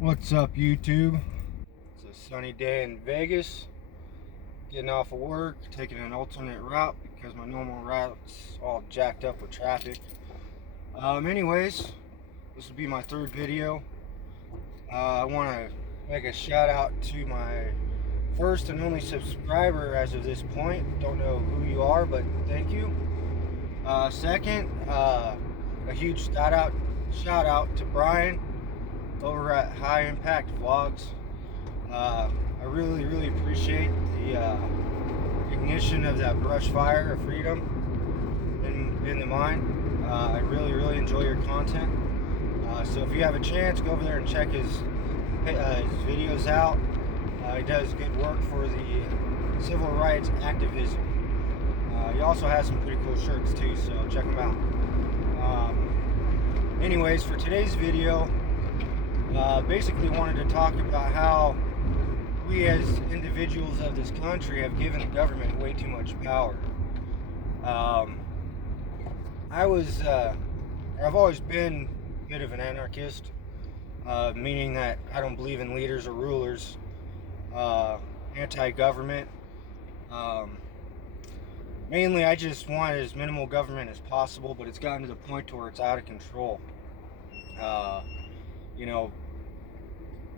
What's up, YouTube? It's a sunny day in Vegas. Getting off of work, taking an alternate route because my normal route's all jacked up with traffic. Anyways, this will be my third video. I want to make a shout out to my first and only subscriber as of this point. Don't know who you are, but thank you. Second, a huge shout out to Brian over at High Impact Vlogs. I really appreciate the ignition of that brush fire of freedom in the mind. I really enjoy your content. So if you have a chance, go over there and check his videos out. He does good work for the civil rights activism. He also has some pretty cool shirts too, so check him out. Anyways, for today's video, basically wanted to talk about how we as individuals of this country have given the government way too much power. I've always been a bit of an anarchist, meaning that I don't believe in leaders or rulers, anti-government. Mainly I just want as minimal government as possible, but it's gotten to the point to where it's out of control. I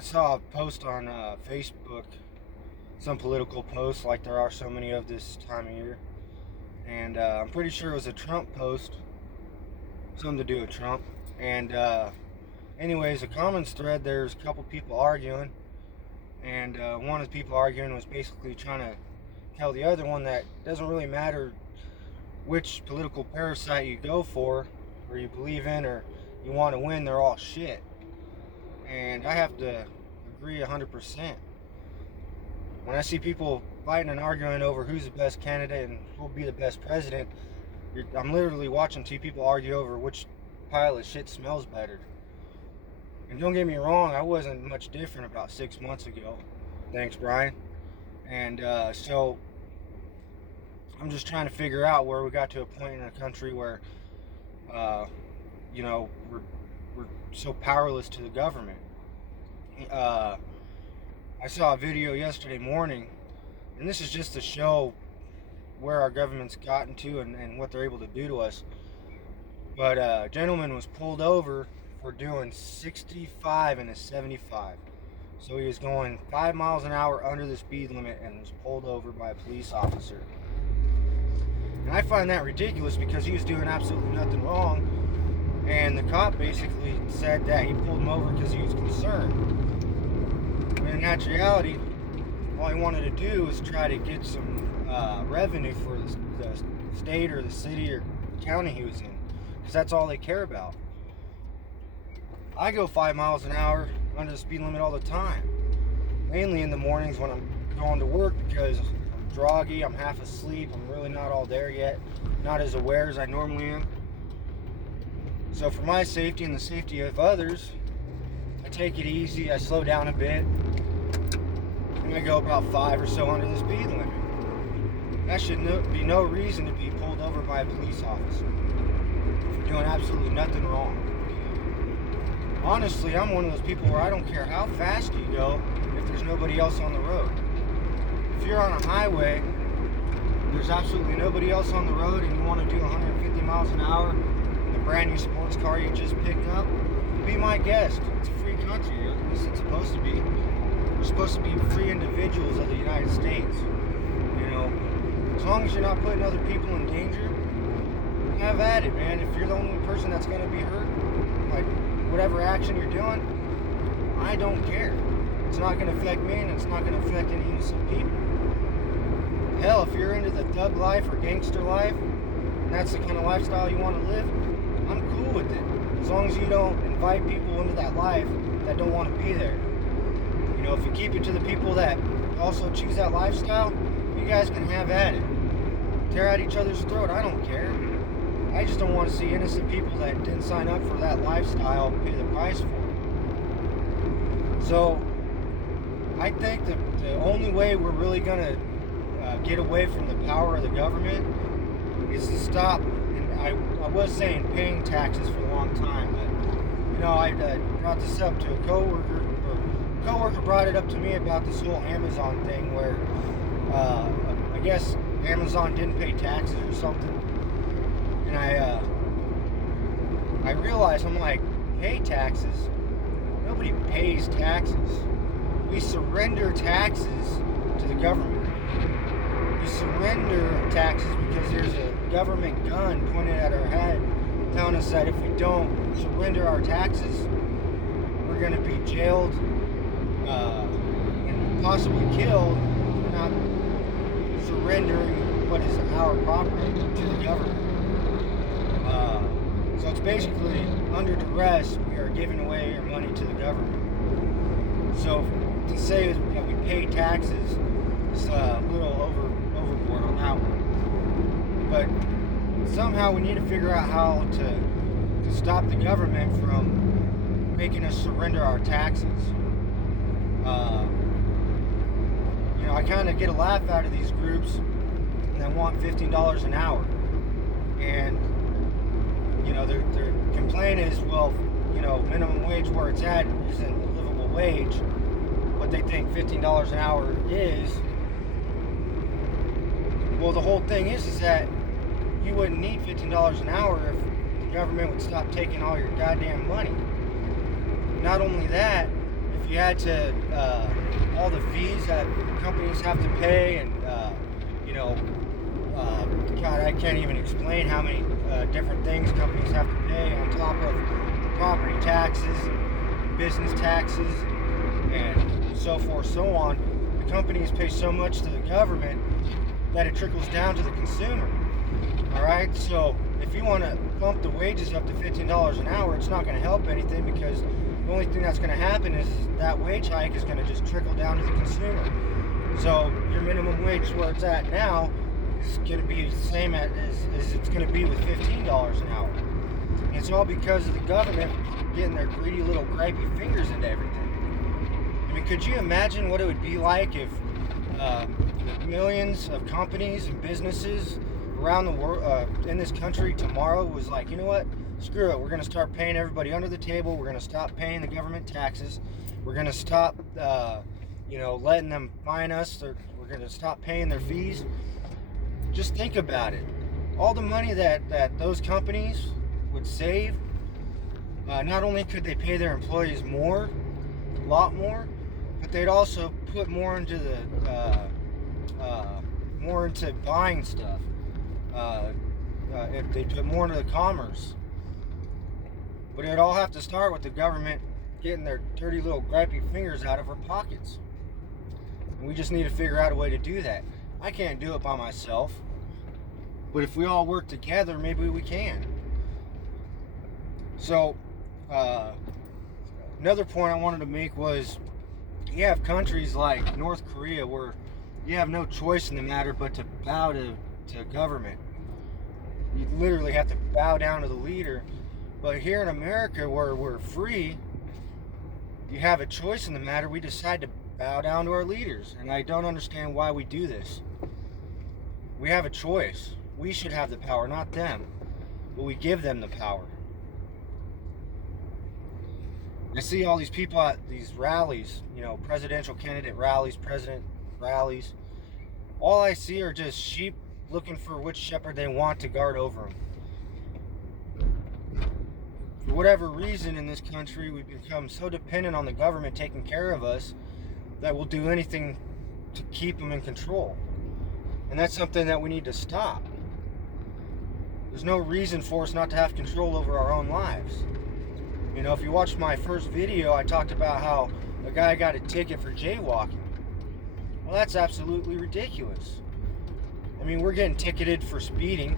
saw a post on Facebook, some political posts like there are so many of this time of year, and I'm pretty sure it was a Trump post, something to do with Trump. And anyways, a comments thread, there's a couple people arguing, and one of the people arguing was basically trying to tell the other one that it doesn't really matter which political parasite you go for, or you believe in, or you want to win, they're all shit. And I have to agree 100%. When I see people fighting and arguing over who's the best candidate and who will be the best president, I'm literally watching two people argue over which pile of shit smells better. And don't get me wrong, I wasn't much different about 6 months ago. Thanks, Brian. And so I'm just trying to figure out where we got to a point in the country where we're so powerless to the government. I saw a video yesterday morning, and this is just to show where our government's gotten to and what they're able to do to us. But a gentleman was pulled over for doing 65 and a 75. So he was going 5 miles an hour under the speed limit and was pulled over by a police officer. And I find that ridiculous because he was doing absolutely nothing wrong. And the cop basically said that he pulled him over because he was concerned. When in actuality, all he wanted to do was try to get some revenue for the state or the city or county he was in, because that's all they care about. I go 5 miles an hour under the speed limit all the time, mainly in the mornings when I'm going to work because I'm groggy, I'm half asleep, I'm really not all there yet, not as aware as I normally am. So for my safety and the safety of others, I take it easy, I slow down a bit, and I go about 5 or so under the speed limit. That should be no reason to be pulled over by a police officer for doing absolutely nothing wrong. Honestly, I'm one of those people where I don't care how fast you go if there's nobody else on the road. If you're on a highway, there's absolutely nobody else on the road, and you want to do 150 miles an hour, brand new sports car you just picked up, be my guest. It's a free country, at least it's supposed to be. We're supposed to be free individuals of the United States. As long as you're not putting other people in danger, have at it, man. If you're the only person that's going to be hurt, like whatever action you're doing, I don't care. It's not going to affect me, and it's not going to affect any innocent people. Hell, if you're into the thug life or gangster life, and that's the kind of lifestyle you want to live, I'm cool with it, as long as you don't invite people into that life that don't want to be there. If you keep it to the people that also choose that lifestyle, you guys can have at it. Tear at each other's throat, I don't care. I just don't want to see innocent people that didn't sign up for that lifestyle pay the price for it. So, I think that the only way we're really going to get away from the power of the government is to stop. I was saying paying taxes for a long time, but I brought this up to a coworker or coworker brought it up to me about this whole Amazon thing where I guess Amazon didn't pay taxes or something, and I realized, I'm like, pay taxes? Nobody pays taxes. We surrender taxes to the government. We surrender taxes because there's a government gun pointed at our head telling us that if we don't surrender our taxes, we're going to be jailed and possibly killed for not surrendering what is our property to the government. So it's basically under duress, we are giving away our money to the government. So to say that we pay taxes is a little overboard on that one. But somehow we need to figure out how to stop the government from making us surrender our taxes. I kind of get a laugh out of these groups that want $15 an hour, and their complaint is, well, minimum wage where it's at isn't a livable wage. What they think $15 an hour is. Well, the whole thing is that you wouldn't need $15 an hour if the government would stop taking all your goddamn money. Not only that, if you had to all the fees that companies have to pay, and God, I can't even explain how many different things companies have to pay on top of the property taxes, business taxes, and so forth, so on. The companies pay so much to the government that it trickles down to the consumer. All right, so if you want to bump the wages up to $15 an hour, it's not going to help anything, because the only thing that's going to happen is that wage hike is going to just trickle down to the consumer. So your minimum wage where it's at now is going to be the same as it's going to be with $15 an hour. And it's all because of the government getting their greedy little gripey fingers into everything. I mean, could you imagine what it would be like if millions of companies and businesses around the world, in this country tomorrow, was like, you know what? Screw it. We're going to start paying everybody under the table. We're going to stop paying the government taxes. We're going to stop, letting them fine us. We're going to stop paying their fees. Just think about it. All the money that those companies would save, not only could they pay their employees more, a lot more, but they'd also put more into into buying stuff. If they put more into the commerce. But it'd all have to start with the government getting their dirty little gripey fingers out of our pockets. And we just need to figure out a way to do that. I can't do it by myself, but if we all work together, maybe we can. So, another point I wanted to make was, you have countries like North Korea where you have no choice in the matter but to bow to government. You literally have to bow down to the leader. But here in America, where we're free, you have a choice in the matter. We decide to bow down to our leaders, and I don't understand why we do this. We have a choice. We should have the power, not them, but we give them the power. I see all these people at these rallies, presidential candidate rallies, president rallies. All I see are just sheep looking for which shepherd they want to guard over them. For whatever reason in this country, we've become so dependent on the government taking care of us that we'll do anything to keep them in control. And that's something that we need to stop. There's no reason for us not to have control over our own lives. If you watched my first video, I talked about how a guy got a ticket for jaywalking. Well, that's absolutely ridiculous. I mean, we're getting ticketed for speeding,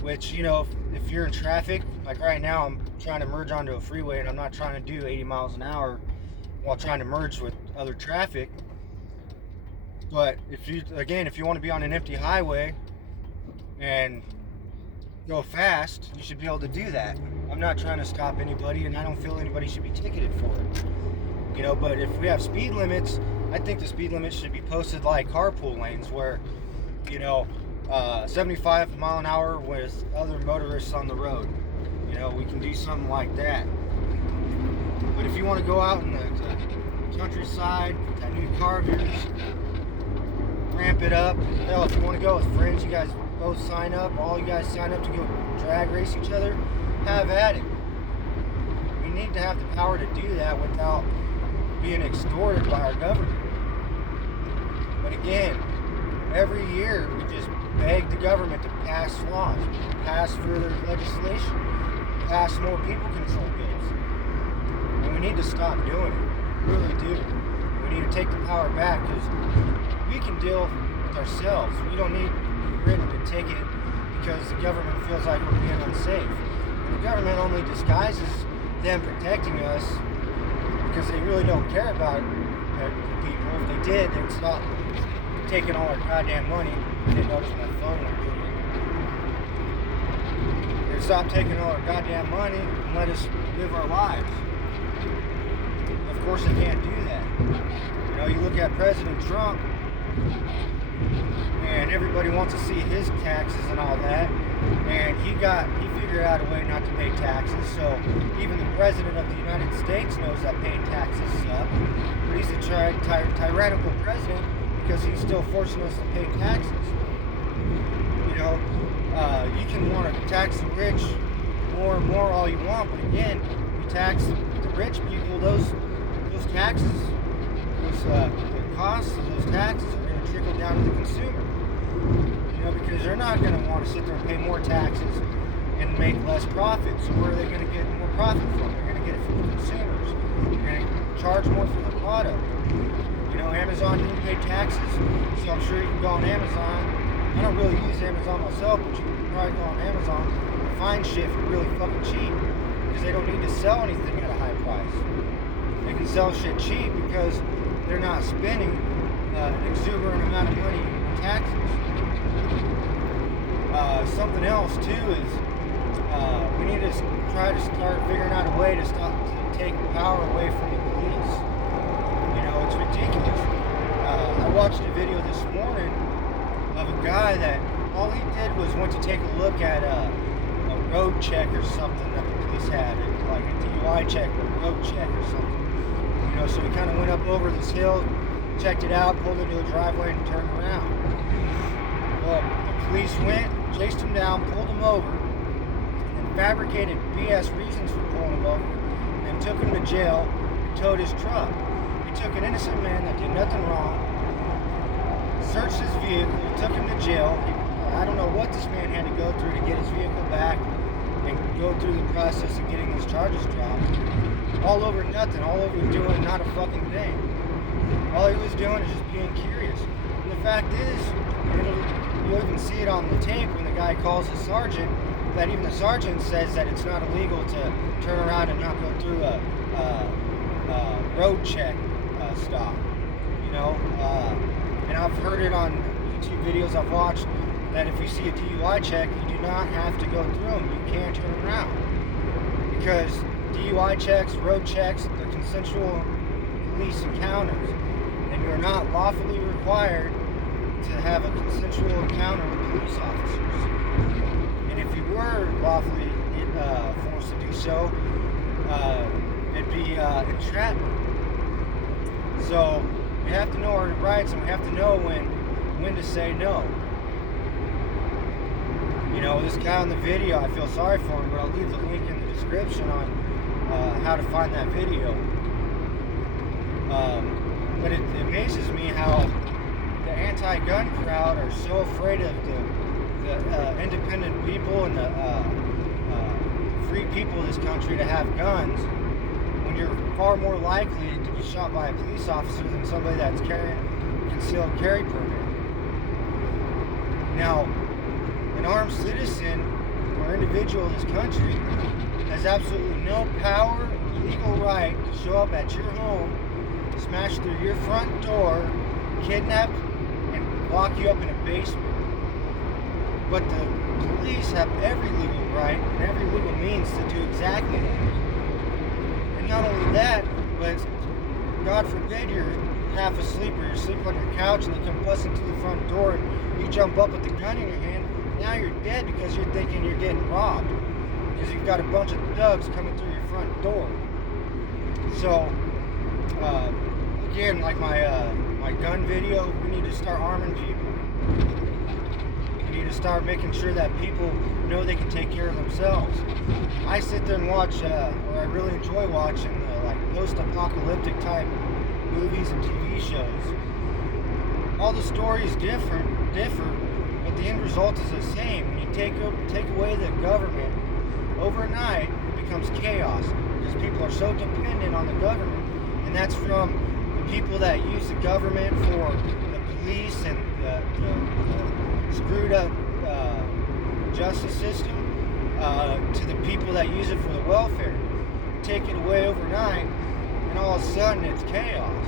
which, if you're in traffic, like right now, I'm trying to merge onto a freeway and I'm not trying to do 80 miles an hour while trying to merge with other traffic. But if you want to be on an empty highway and go fast, you should be able to do that. I'm not trying to stop anybody, and I don't feel anybody should be ticketed for it. But if we have speed limits, I think the speed limits should be posted like carpool lanes where, 75 mile an hour with other motorists on the road. We can do something like that. But if you want to go out in the countryside, that new car of yours, ramp it up. Hell, if you want to go with friends, you guys both sign up. All you guys sign up to go drag race each other. Have at it. We need to have the power to do that without being extorted by our government. But again, every year we just beg the government to pass laws, pass further legislation, pass more people control bills. And we need to stop doing it. We really do. We need to take the power back, because we can deal with ourselves. We don't need to be written a ticket because the government feels like we're being unsafe. And the government only disguises them protecting us because they really don't care about the people. If they did, they would stop taking all our goddamn money. I didn't notice my phone went ringing. They'd stop taking all our goddamn money and let us live our lives. Of course, they can't do that. You know, you look at President Trump, and everybody wants to see his taxes and all that, and he figured out a way not to pay taxes. So even the president of the United States knows that paying taxes suck, but he's a tyrannical president because he's still forcing us to pay taxes. You know, you can want to tax the rich more and more all you want, but again, you tax the rich people, those taxes, the costs of those taxes are going to trickle down to the consumer. You know, because they're not going to want to sit there and pay more taxes and make less profit. So where are they going to get more profit from? They're going to get it from the consumers. They're going to charge more for the product. You know, Amazon didn't pay taxes, so I'm sure you can go on Amazon. I don't really use Amazon myself, but you can probably go on Amazon and find shit for really fucking cheap, because they don't need to sell anything at a high price. They can sell shit cheap because they're not spending an exuberant amount of money in taxes. Something else too is we need to try to start figuring out a way to stop take power away from the police. You know, it's ridiculous. I watched a video this morning of a guy that all he did was went to take a look at a road check or something that the police had, like a DUI check or a road check or something. You know, so he kind of went up over this hill, checked it out, pulled into a driveway, and turned around. Well, the police went, chased him down, pulled him over, and fabricated BS reasons for pulling him over, and then took him to jail and towed his truck. He took an innocent man that did nothing wrong, searched his vehicle, took him to jail. I don't know what this man had to go through to get his vehicle back and go through the process of getting his charges dropped. All over nothing, all over doing not a fucking thing. All he was doing is just being curious. And the fact is, you'll even see it on the tape when the guy calls the sergeant, that even the sergeant says that it's not illegal to turn around and not go through a road check stop. You know, and I've heard it on YouTube videos I've watched that if you see a DUI check, you do not have to go through them. You can turn around. Because DUI checks, road checks, they're consensual police encounters, and you're not lawfully required to have a consensual encounter with police officers. And if you were lawfully forced to do so, it'd be entrapment. So we have to know our rights, and we have to know when to say no. You know, this guy on the video, I feel sorry for him, but I'll leave the link in the description on how to find that video. But it amazes me how the anti-gun crowd are so afraid of the independent people and the free people of this country to have guns, when you're far more likely to be shot by a police officer than somebody that's carrying a concealed carry permit. Now, an armed citizen or individual in this country has absolutely no power or legal right to show up at your home, smash through your front door, kidnap, and lock you up in a basement. But the police have every legal right and every legal means to do exactly that. And not only that, but God forbid you're half asleep or you're sleeping on your couch and they come busting through the front door and you jump up with the gun in your hand. Now you're dead because you're thinking you're getting robbed, because you've got a bunch of thugs coming through your front door. So again, like my gun video, we need to start arming people. We need to start making sure that people know they can take care of themselves. I sit there and watch, or I really enjoy watching the like post-apocalyptic type movies and TV shows. All the stories differ, but the end result is the same. When you take away the government, overnight it becomes chaos because people are so dependent on the government, and that's from the people that use the government for the police and the screwed up justice system to the people that use it for the welfare. Take it away overnight, and all of a sudden it's chaos.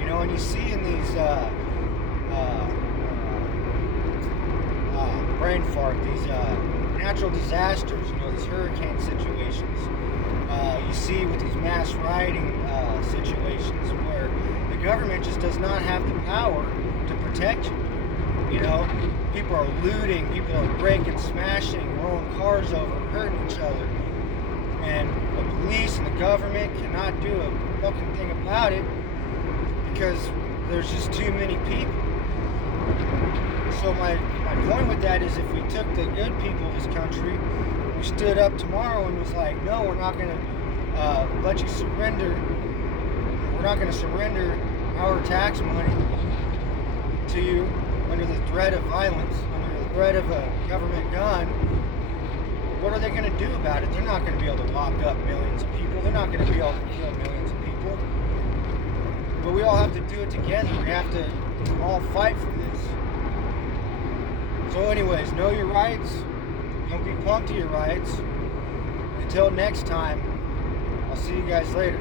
You know, and you see in these brain fart, these natural disasters, you know, these hurricane situations. You see with these mass rioting situations where the government just does not have the power to protect you. You know, people are looting, people are breaking, smashing, rolling cars over, hurting each other. And the police and the government cannot do a fucking thing about it because there's just too many people. So my point with that is, if we took the good people of this country, we stood up tomorrow and was like, no, we're not going to let you surrender. We're not going to surrender our tax money to you under the threat of violence, under the threat of a government gun. What are they going to do about it? They're not going to be able to lock up millions of people. They're not going to be able to kill millions of people. But we all have to do it together. We have to all fight for this. So anyways, know your rights. Don't be punked to your rights. Until next time, I'll see you guys later.